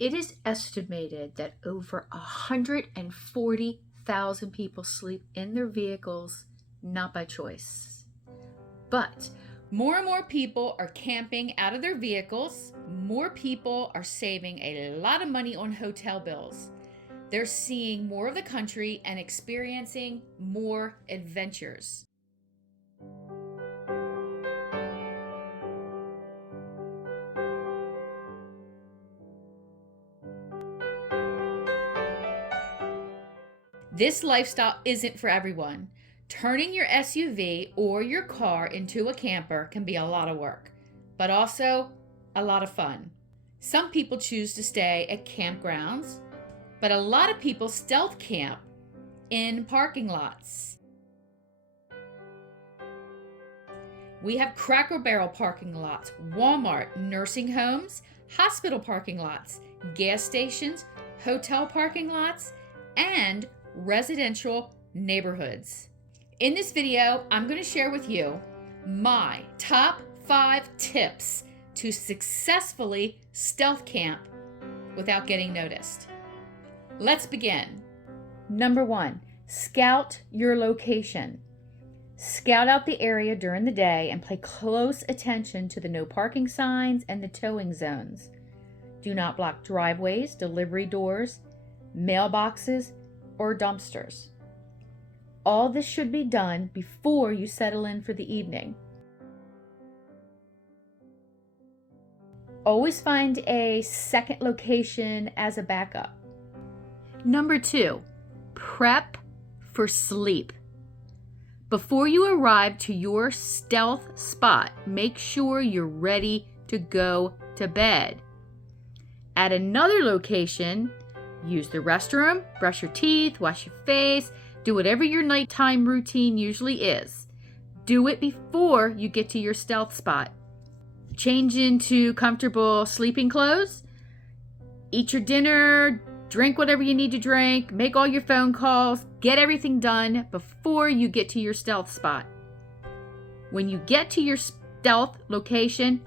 It is estimated that over 140,000 people sleep in their vehicles, not by choice. But more and more people are camping out of their vehicles. More people are saving a lot of money on hotel bills. They're seeing more of the country and experiencing more adventures. This lifestyle isn't for everyone. Turning your SUV or your car into a camper can be a lot of work, but also a lot of fun. Some people choose to stay at campgrounds, but a lot of people stealth camp in parking lots. We have Cracker Barrel parking lots, Wal-Mart, nursing homes, hospital parking lots, gas stations, hotel parking lots, and residential neighborhoods. In this video, I'm going to share with you my top 5 tips to successfully stealth camp without getting noticed. Let's begin. Number 1, scout your location. Scout out the area during the day and pay close attention to the no parking signs and the towing zones. Do not block driveways, delivery doors, mailboxes, or dumpsters. All this should be done before you settle in for the evening. Always find a second location as a backup. Number 2, prep for sleep. Before you arrive to your stealth spot, make sure you're ready to go to bed. At another location, use the restroom, brush your teeth, wash your face, do whatever your nighttime routine usually is. Do it before you get to your stealth spot. Change into comfortable sleeping clothes, eat your dinner, drink whatever you need to drink, make all your phone calls, get everything done before you get to your stealth spot. When you get to your stealth location,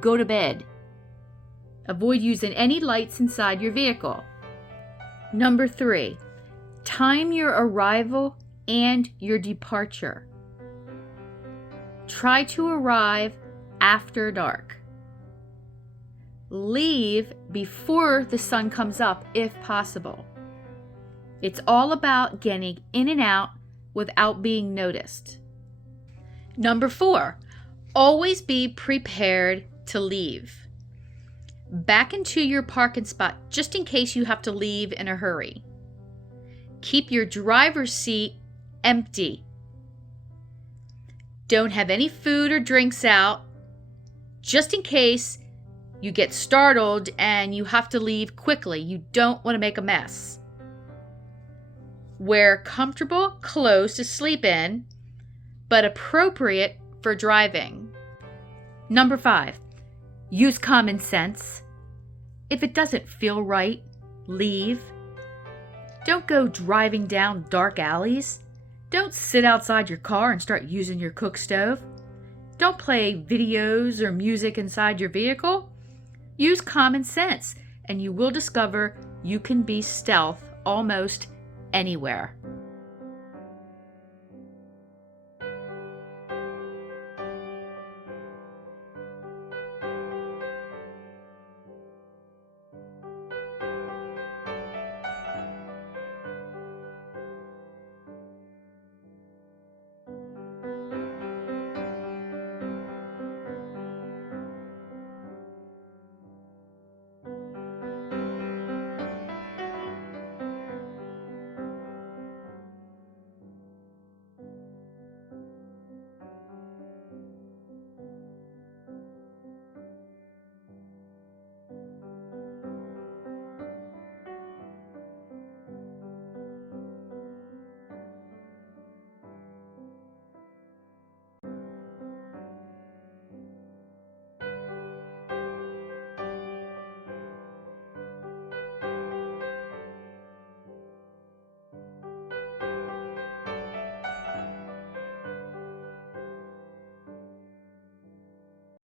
go to bed. Avoid using any lights inside your vehicle. Number 3, time your arrival and your departure. Try to arrive after dark. Leave before the sun comes up if possible. It's all about getting in and out without being noticed. Number 4, always be prepared to leave. Back into your parking spot just in case you have to leave in a hurry. Keep your driver's seat empty. Don't have any food or drinks out, just in case you get startled and you have to leave quickly. You don't want to make a mess. Wear comfortable clothes to sleep in, but appropriate for driving. Number 5, use common sense. If it doesn't feel right, leave. Don't go driving down dark alleys. Don't sit outside your car and start using your cook stove. Don't play videos or music inside your vehicle. Use common sense, and you will discover you can be stealth almost anywhere.